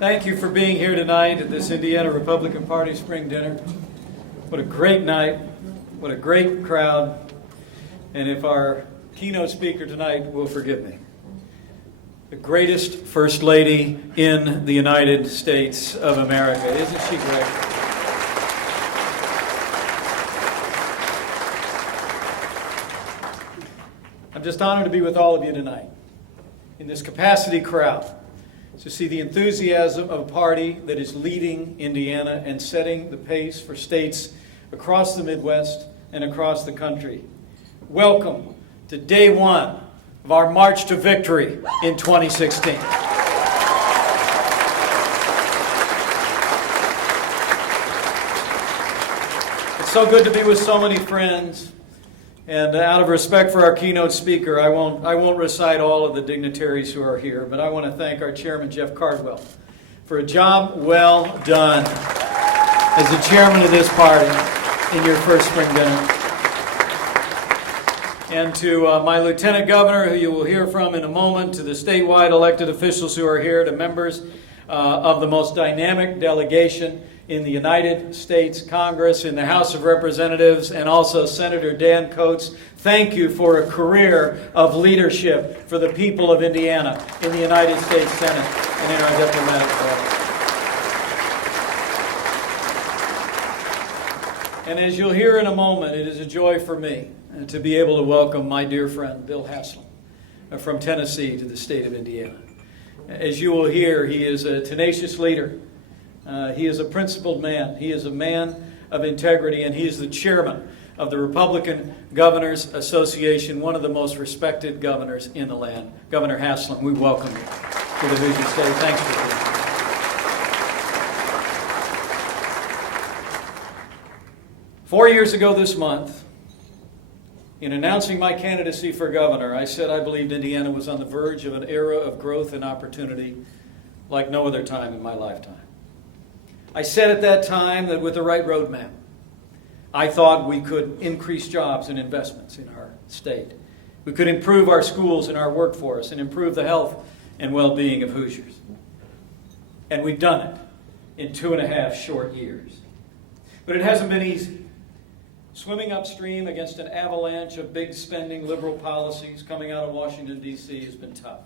Thank you for being here tonight at this Indiana Republican Party spring dinner. What a great night. What a great crowd. And if our keynote speaker tonight will forgive me, the greatest First Lady in the United States of America. Isn't she great? I'm just honored to be with all of you tonight in this capacity crowd, to see the enthusiasm of a party that is leading Indiana and setting the pace for states across the Midwest and across the country. Welcome to day one of our march to victory in 2016. It's so good to be with so many friends. And out of respect for our keynote speaker, I won't recite all of the dignitaries who are here, but I want to thank our chairman, Jeff Cardwell, for a job well done as the chairman of this party in your first spring dinner. And to my lieutenant governor, who you will hear from in a moment, to the statewide elected officials who are here, to members of the most dynamic delegation in the United States Congress, in the House of Representatives, and also Senator Dan Coats, thank you for a career of leadership for the people of Indiana in the United States Senate and in our diplomatic corps. And as you'll hear in a moment, it is a joy for me to be able to welcome my dear friend, Bill Haslam, from Tennessee to the state of Indiana. As you will hear, he is a tenacious leader. He is a principled man. He is a man of integrity, and he is the chairman of the Republican Governors Association, one of the most respected governors in the land. Governor Haslam, we welcome you to the Vision State. Thanks for being here. 4 years ago this month, in announcing my candidacy for governor, I said I believed Indiana was on the verge of an era of growth and opportunity like no other time in my lifetime. I said at that time that with the right roadmap, I thought we could increase jobs and investments in our state. We could improve our schools and our workforce and improve the health and well-being of Hoosiers. And we've done it in 2.5 short years. But it hasn't been easy. Swimming upstream against an avalanche of big spending liberal policies coming out of Washington, D.C. has been tough.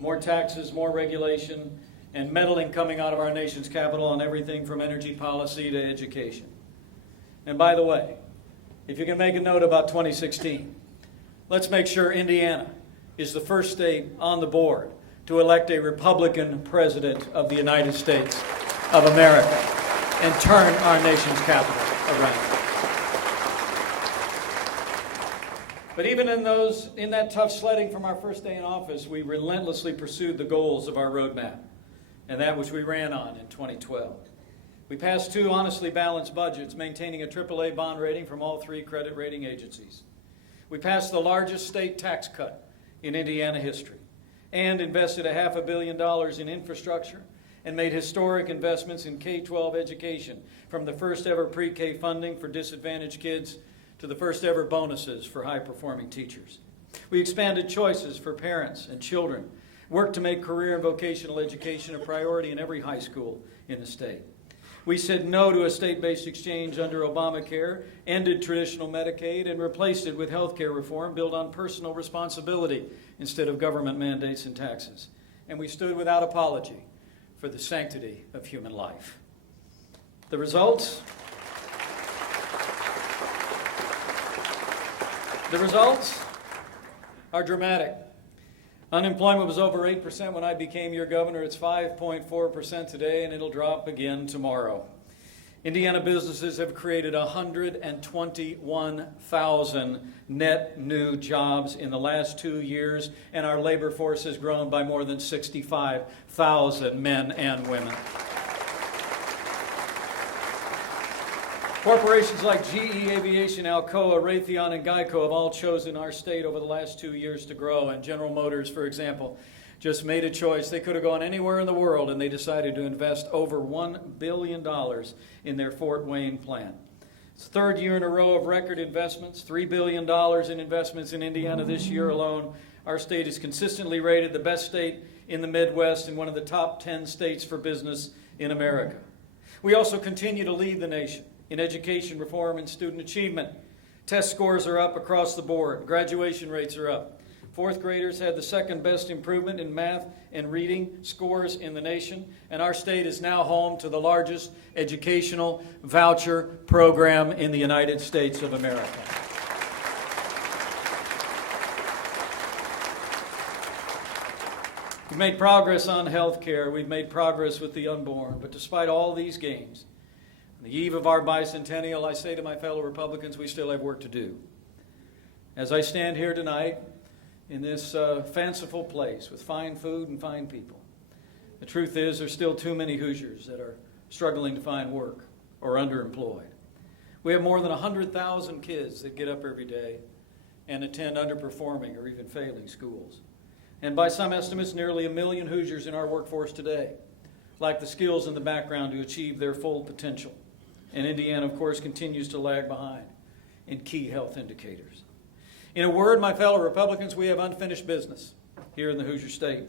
More taxes, more regulation, and meddling coming out of our nation's capital on everything from energy policy to education. And by the way, if you can make a note about 2016, let's make sure Indiana is the first state on the board to elect a Republican president of the United States of America and turn our nation's capital around. But even in that tough sledding from our first day in office, we relentlessly pursued the goals of our roadmap, and that which we ran on in 2012. We passed 2 honestly balanced budgets, maintaining a AAA bond rating from all 3 credit rating agencies. We passed the largest state tax cut in Indiana history and invested $500 million in infrastructure and made historic investments in K-12 education, from the first ever pre-K funding for disadvantaged kids to the first ever bonuses for high-performing teachers. We expanded choices for parents and children, worked to make career and vocational education a priority in every high school in the state. We said no to a state-based exchange under Obamacare, ended traditional Medicaid, and replaced it with health care reform built on personal responsibility instead of government mandates and taxes. And we stood without apology for the sanctity of human life. The results? The results are dramatic. Unemployment was over 8% when I became your governor. It's 5.4% today, and it'll drop again tomorrow. Indiana businesses have created 121,000 net new jobs in the last 2 years, and our labor force has grown by more than 65,000 men and women. Corporations like GE Aviation, Alcoa, Raytheon, and Geico have all chosen our state over the last 2 years to grow. And General Motors, for example, just made a choice. They could have gone anywhere in the world, and they decided to invest over $1 billion in their Fort Wayne plant. It's the 3rd year in a row of record investments, $3 billion in investments in Indiana this year alone. Our state is consistently rated the best state in the Midwest and one of the top 10 states for business in America. We also continue to lead the nation in education reform and student achievement. Test scores are up across the board. Graduation rates are up. Fourth graders had the second best improvement in math and reading scores in the nation, and our state is now home to the largest educational voucher program in the United States of America. We've made progress on health care. We've made progress with the unborn. But despite all these gains, on the eve of our bicentennial, I say to my fellow Republicans, we still have work to do. As I stand here tonight in this fanciful place with fine food and fine people, the truth is there's still too many Hoosiers that are struggling to find work or underemployed. We have more than 100,000 kids that get up every day and attend underperforming or even failing schools. And by some estimates, nearly 1 million Hoosiers in our workforce today lack the skills and the background to achieve their full potential. And Indiana, of course, continues to lag behind in key health indicators. In a word, my fellow Republicans, we have unfinished business here in the Hoosier State.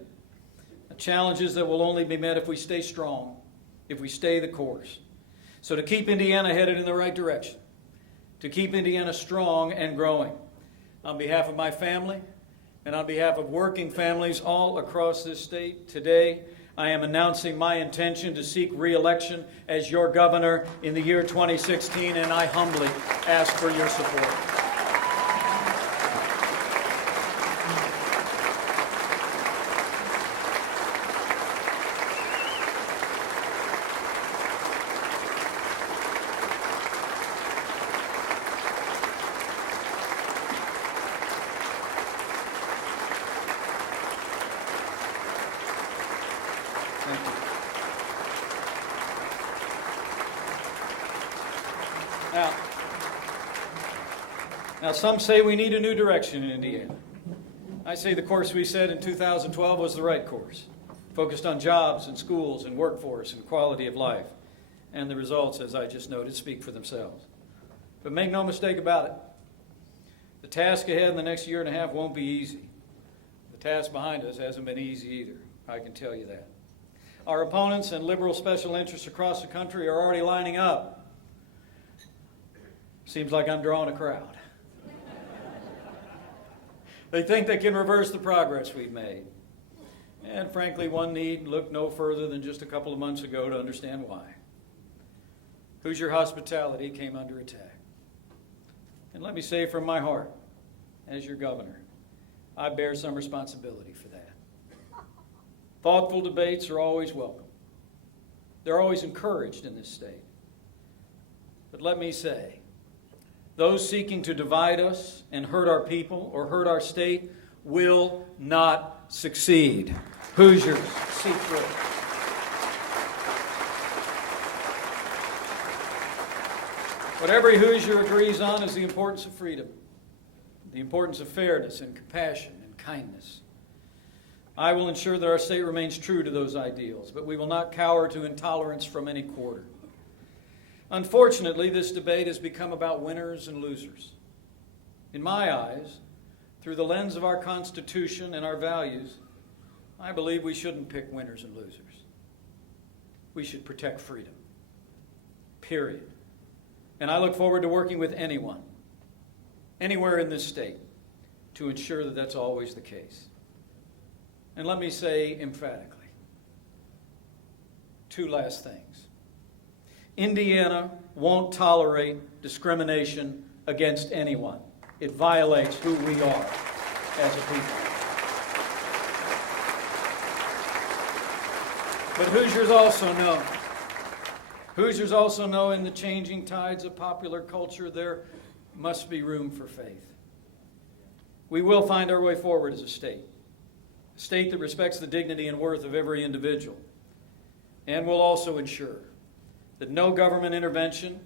Challenges that will only be met if we stay strong, if we stay the course. So to keep Indiana headed in the right direction, to keep Indiana strong and growing, on behalf of my family, and on behalf of working families all across this state, today I am announcing my intention to seek re-election as your governor in the year 2016, and I humbly ask for your support. Now, some say we need a new direction in Indiana. I say the course we set in 2012 was the right course, focused on jobs and schools and workforce and quality of life. And the results, as I just noted, speak for themselves. But make no mistake about it. The task ahead in the next year and a half won't be easy. The task behind us hasn't been easy either, I can tell you that. Our opponents and liberal special interests across the country are already lining up. Seems like I'm drawing a crowd. They think they can reverse the progress we've made. And frankly, one need look no further than just a couple of months ago to understand why. Hoosier hospitality came under attack. And let me say from my heart, as your governor, I bear some responsibility for that. Thoughtful debates are always welcome. They're always encouraged in this state. But let me say, those seeking to divide us and hurt our people or hurt our state will not succeed. Hoosiers, seek through. What every Hoosier agrees on is the importance of freedom, the importance of fairness and compassion and kindness. I will ensure that our state remains true to those ideals, but we will not cower to intolerance from any quarter. Unfortunately, this debate has become about winners and losers. In my eyes, through the lens of our Constitution and our values, I believe we shouldn't pick winners and losers. We should protect freedom. Period. And I look forward to working with anyone, anywhere in this state, to ensure that that's always the case. And let me say emphatically, two last things. Indiana won't tolerate discrimination against anyone. It violates who we are as a people. But Hoosiers also know in the changing tides of popular culture there must be room for faith. We will find our way forward as a state that respects the dignity and worth of every individual, and will also ensure that no government intervention,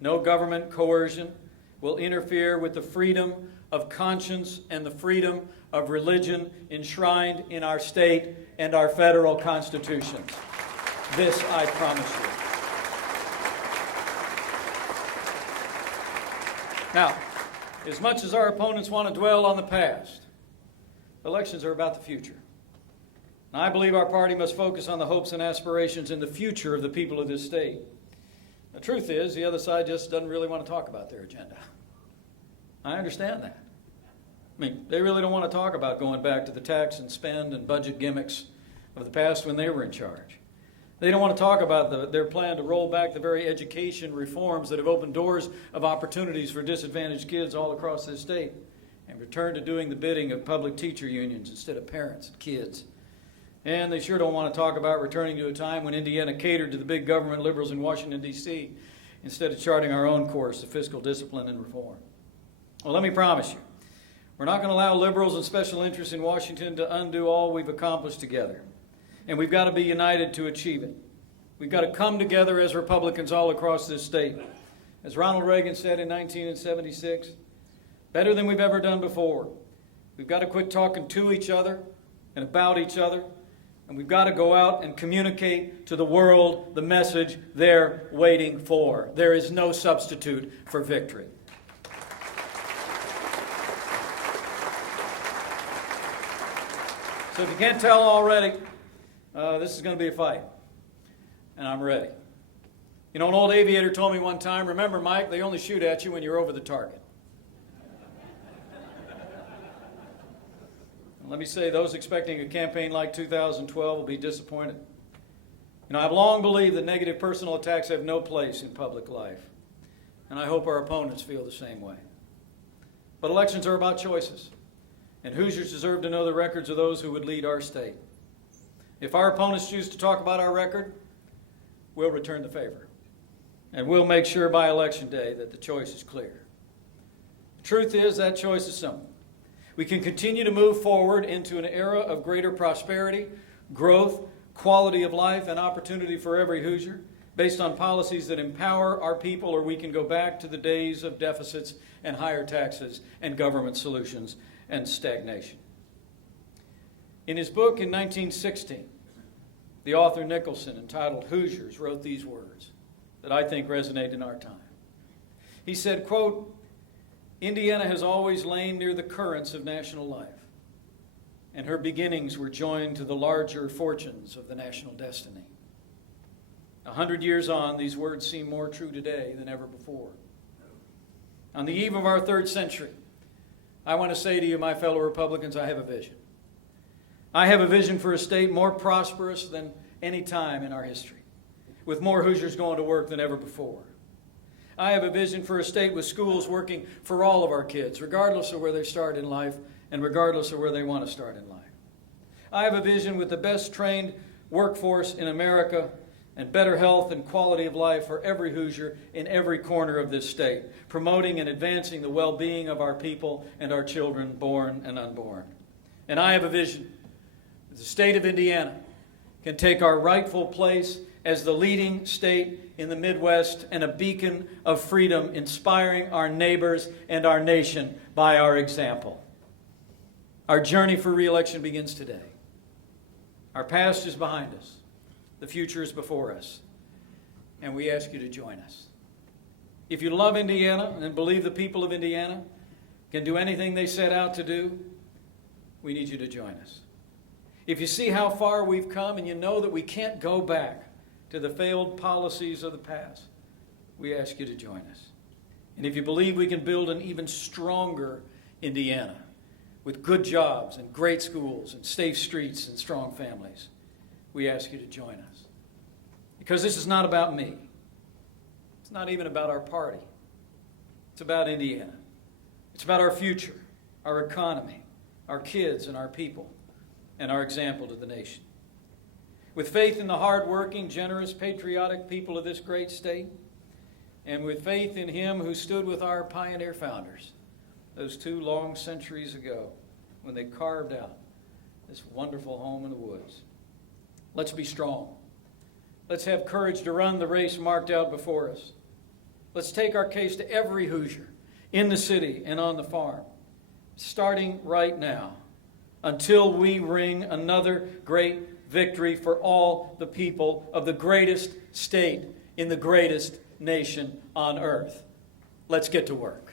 no government coercion will interfere with the freedom of conscience and the freedom of religion enshrined in our state and our federal constitutions. This I promise you. Now, as much as our opponents want to dwell on the past, elections are about the future. I believe our party must focus on the hopes and aspirations and the future of the people of this state. The truth is, the other side just doesn't really want to talk about their agenda. I understand that. I mean, they really don't want to talk about going back to the tax and spend and budget gimmicks of the past when they were in charge. They don't want to talk about their plan to roll back the very education reforms that have opened doors of opportunities for disadvantaged kids all across this state and return to doing the bidding of public teacher unions instead of parents and kids. And they sure don't want to talk about returning to a time when Indiana catered to the big government liberals in Washington, D.C. instead of charting our own course of fiscal discipline and reform. Well, let me promise you, we're not going to allow liberals and special interests in Washington to undo all we've accomplished together. And we've got to be united to achieve it. We've got to come together as Republicans all across this state. As Ronald Reagan said in 1976, better than we've ever done before. We've got to quit talking to each other and about each other. And we've got to go out and communicate to the world the message they're waiting for. There is no substitute for victory. So if you can't tell already, this is going to be a fight. And I'm ready. You know, an old aviator told me one time, remember, Mike, they only shoot at you when you're over the target. And let me say, those expecting a campaign like 2012 will be disappointed. You know, I've long believed that negative personal attacks have no place in public life. And I hope our opponents feel the same way. But elections are about choices. And Hoosiers deserve to know the records of those who would lead our state. If our opponents choose to talk about our record, we'll return the favor. And we'll make sure by Election Day that the choice is clear. The truth is that choice is simple. We can continue to move forward into an era of greater prosperity, growth, quality of life, and opportunity for every Hoosier based on policies that empower our people, or we can go back to the days of deficits and higher taxes and government solutions and stagnation. In his book in 1916, the author Nicholson, entitled Hoosiers, wrote these words that I think resonate in our time. He said, quote, Indiana has always lain near the currents of national life, and her beginnings were joined to the larger fortunes of the national destiny. 100 years on, these words seem more true today than ever before. On the eve of our third century, I want to say to you, my fellow Republicans, I have a vision. I have a vision for a state more prosperous than any time in our history, with more Hoosiers going to work than ever before. I have a vision for a state with schools working for all of our kids, regardless of where they start in life and regardless of where they want to start in life. I have a vision with the best trained workforce in America and better health and quality of life for every Hoosier in every corner of this state, promoting and advancing the well-being of our people and our children, born and unborn. And I have a vision that the state of Indiana can take our rightful place as the leading state in the Midwest and a beacon of freedom, inspiring our neighbors and our nation by our example. Our journey for re-election begins today. Our past is behind us. The future is before us, and we ask you to join us. If you love Indiana and believe the people of Indiana can do anything they set out to do, we need you to join us. If you see how far we've come and you know that we can't go back to the failed policies of the past, we ask you to join us. And if you believe we can build an even stronger Indiana with good jobs and great schools and safe streets and strong families, we ask you to join us. Because this is not about me. It's not even about our party. It's about Indiana. It's about our future, our economy, our kids and our people, and our example to the nation. With faith in the hardworking, generous, patriotic people of this great state, and with faith in him who stood with our pioneer founders those 2 long centuries ago when they carved out this wonderful home in the woods. Let's be strong. Let's have courage to run the race marked out before us. Let's take our case to every Hoosier in the city and on the farm, starting right now, until we ring another great victory for all the people of the greatest state in the greatest nation on earth. Let's get to work.